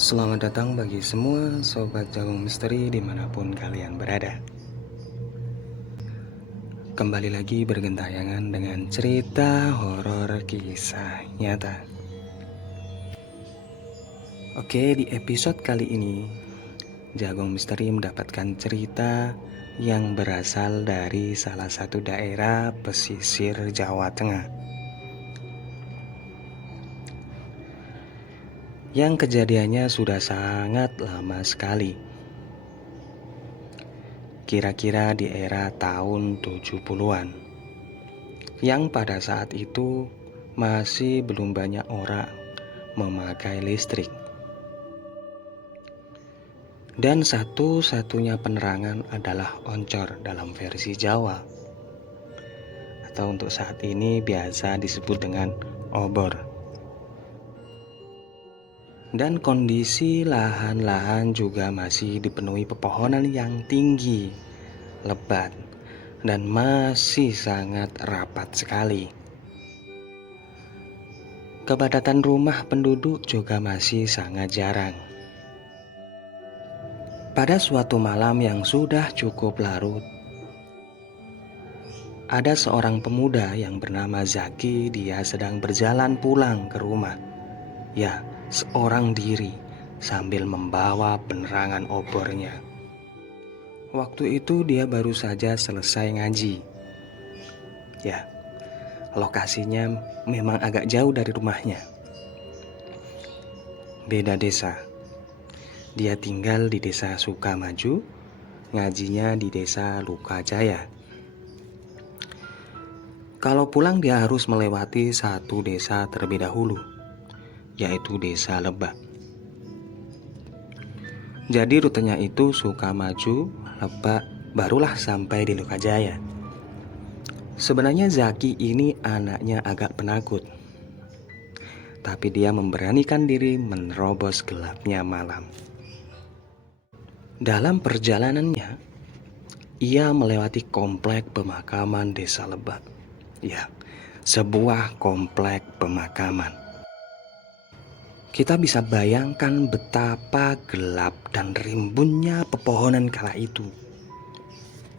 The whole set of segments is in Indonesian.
Selamat datang bagi semua Sobat Jagung Misteri dimanapun kalian berada. Kembali lagi bergentayangan dengan cerita horor kisah nyata. Oke, di episode kali ini Jagung Misteri mendapatkan cerita yang berasal dari salah satu daerah pesisir Jawa Tengah, yang kejadiannya sudah sangat lama sekali. Kira-kira di era tahun 70-an, yang pada saat itu masih belum banyak orang memakai listrik. Dan satu-satunya penerangan adalah oncor dalam versi Jawa, atau untuk saat ini biasa disebut dengan obor. Dan kondisi lahan-lahan juga masih dipenuhi pepohonan yang tinggi, lebat, dan masih sangat rapat sekali. Kepadatan rumah penduduk juga masih sangat jarang. Pada suatu malam yang sudah cukup larut, ada seorang pemuda yang bernama Zaki. Dia sedang berjalan pulang ke rumah. Ya, seorang diri sambil membawa penerangan obornya. Waktu itu dia baru saja selesai ngaji. Ya, lokasinya memang agak jauh dari rumahnya. Beda desa. Dia tinggal di desa Sukamaju, ngajinya di desa Lukajaya. Kalau pulang dia harus melewati satu desa terlebih dahulu, yaitu desa Lebak. Jadi rutenya itu Sukamaju, Lebak, barulah sampai di Lukajaya. Sebenarnya Zaki ini anaknya agak penakut, tapi dia memberanikan diri menerobos gelapnya malam. Dalam perjalanannya, ia melewati komplek pemakaman desa Lebak. Ya, sebuah komplek pemakaman. Kita bisa bayangkan betapa gelap dan rimbunnya pepohonan kala itu.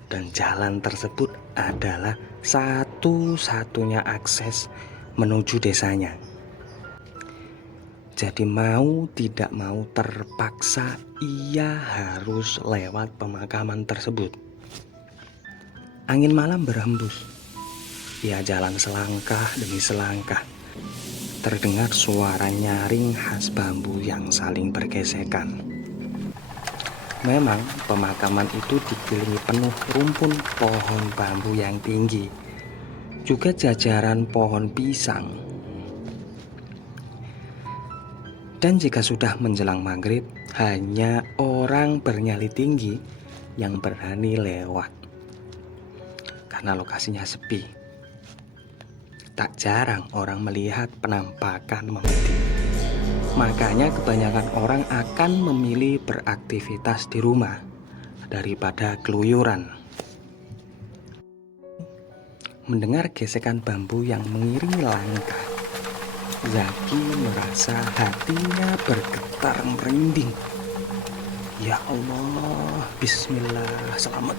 Dan jalan tersebut adalah satu-satunya akses menuju desanya. Jadi mau tidak mau terpaksa ia harus lewat pemakaman tersebut. Angin malam berhembus. Ia jalan selangkah demi selangkah. Terdengar suara nyaring khas bambu yang saling bergesekan. Memang pemakaman itu dikelilingi penuh rumpun pohon bambu yang tinggi, juga jajaran pohon pisang. Dan jika sudah menjelang maghrib, hanya orang bernyali tinggi yang berani lewat, karena lokasinya sepi. Tak jarang orang melihat penampakan memedih. Makanya kebanyakan orang akan memilih beraktivitas di rumah daripada keluyuran. Mendengar gesekan bambu yang mengiringi langkah, Zaki merasa hatinya bergetar merinding. Ya Allah, bismillah, selamat.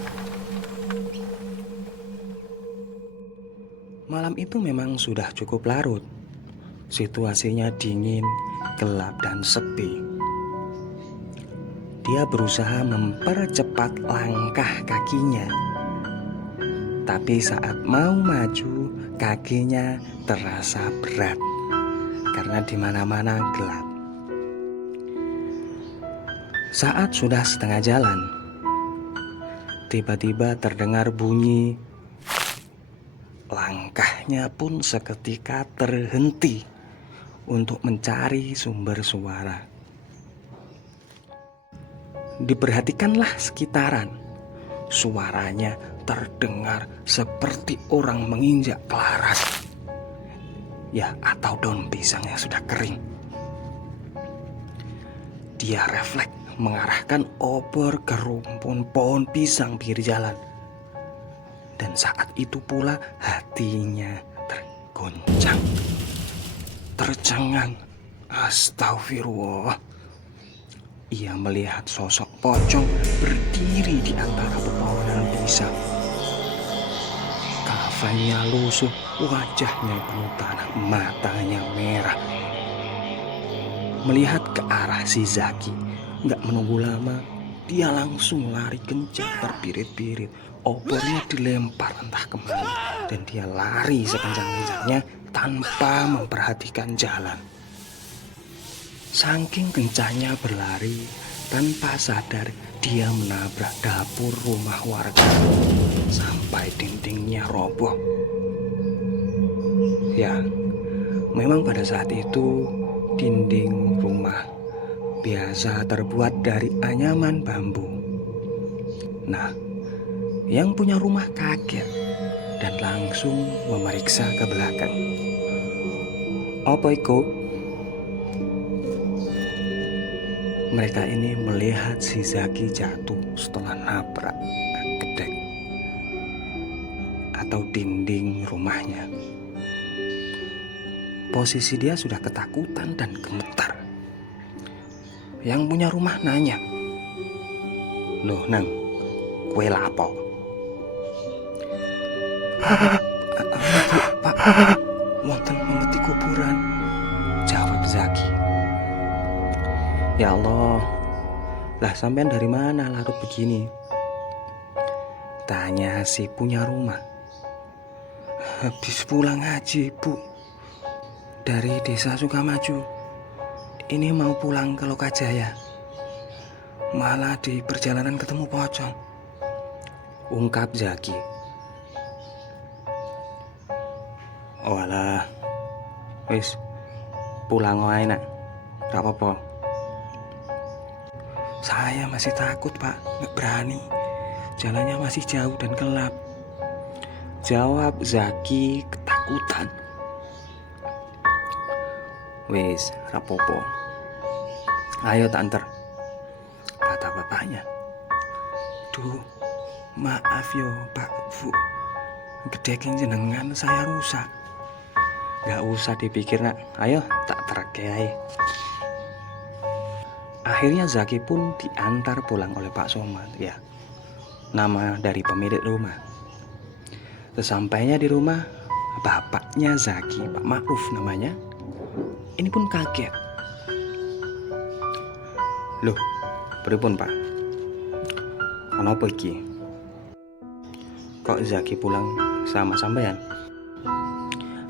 Malam itu memang sudah cukup larut. Situasinya dingin, gelap, dan sepi. Dia berusaha mempercepat langkah kakinya. Tapi saat mau maju, kakinya terasa berat karena di mana-mana gelap. Saat sudah setengah jalan, tiba-tiba terdengar bunyi. Langkahnya pun seketika terhenti untuk mencari sumber suara. Diperhatikanlah sekitaran. Suaranya terdengar seperti orang menginjak laras. Ya, atau daun pisang yang sudah kering. Dia refleks mengarahkan obor ke rumpun pohon pisang pinggir jalan. Dan saat itu pula hatinya tergoncang, tercengang. Astagfirullah. ia melihat sosok pocong berdiri di antara pepohonan pisang. Kafanya lusuh, wajahnya penuh tanah, matanya merah. Melihat ke arah si Zaki, gak menunggu lama, dia langsung lari kencang berbirit-birit. Obornya dilempar entah kemana, dan dia lari sekencang-kencangnya tanpa memperhatikan jalan. Saking kencangnya berlari, tanpa sadar dia menabrak dapur rumah warga sampai dindingnya roboh. Ya, memang pada saat itu dinding rumah biasa terbuat dari anyaman bambu. Nah, yang punya rumah kaget dan langsung memeriksa ke belakang. Apa itu? Mereka ini melihat si Zaki jatuh setelah nabrak gedek atau dinding rumahnya. Posisi dia sudah ketakutan dan gemetar. Yang punya rumah nanya, "Loh Nang, kue lapo?" "Pak, wonten memeti kuburan," jawab Zaki. "Ya Allah, lah sampean dari mana larut begini?" tanya si punya rumah. "Habis pulang haji, Bu, dari desa Sukamaju. Ini mau pulang ke Lokajaya. Malah di perjalanan ketemu pocong," ungkap Zaki. "Walah, wis pulang wae nak, gak apa-apa." "Saya masih takut Pak, gak berani. Jalannya masih jauh dan gelap," jawab Zaki ketakutan. "Wis rapopo, ayo tak anter," kata bapaknya. "Duh, maaf yo Pak, Bu, gedheking jenengan saya rusak." "Gak usah dipikir nak, ayo tak terke ae." Akhirnya Zaki pun diantar pulang oleh Pak Somad, ya, nama dari pemilik rumah. Sesampainya di rumah, bapaknya Zaki, Pak Ma'ruf namanya, ini pun kaget. "Loh, pripun Pak? Kenapa iki? Kok Zaki pulang sama sampean?"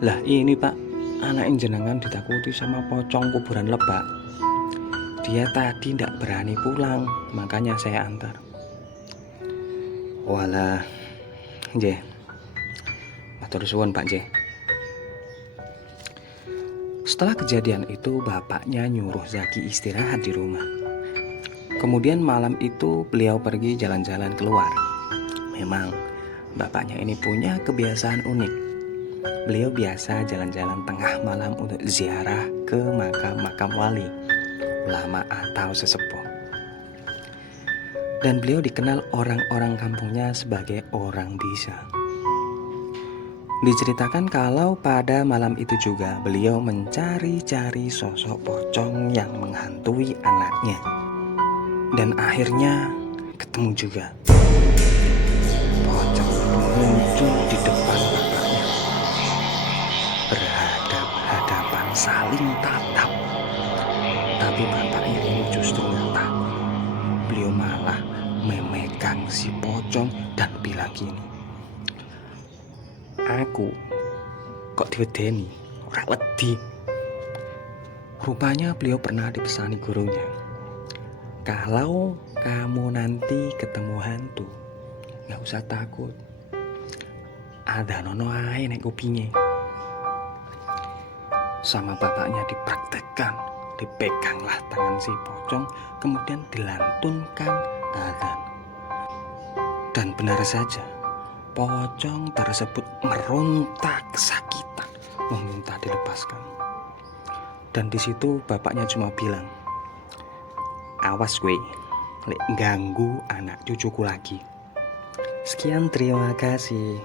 "Lah ini Pak, anak jenengan ditakuti sama pocong kuburan Lebak. Dia tadi ndak berani pulang, makanya saya antar." "Walah, nggih. Matur suwun Pak nggih." Setelah kejadian itu, bapaknya nyuruh Zaki istirahat di rumah. Kemudian malam itu beliau pergi jalan-jalan keluar. Memang bapaknya ini punya kebiasaan unik. Beliau biasa jalan-jalan tengah malam untuk ziarah ke makam-makam wali, ulama atau sesepuh. Dan beliau dikenal orang-orang kampungnya sebagai orang bisa. Diceritakan kalau pada malam itu juga beliau mencari-cari sosok pocong yang menghantui anaknya. Dan akhirnya ketemu juga. Pocong itu muncul di depan bapaknya, berhadap-hadapan saling tatap. Tapi bapaknya ini justru gak takut. Beliau malah memegang si pocong dan bilang gini, "Aku kok diwedeni, ora wedi." Rupanya beliau pernah dipesani gurunya, "Kalau kamu nanti ketemu hantu, gak usah takut. Ada nono ae nek kupinge." Sama bapaknya dipraktekkan, dipeganglah tangan si pocong, kemudian dilantunkan adzan. Dan benar saja, pocong tersebut meronta kesakitan, meminta dilepaskan. Dan di situ bapaknya cuma bilang, "Awas gue, lek ganggu anak cucuku lagi." Sekian, terima kasih.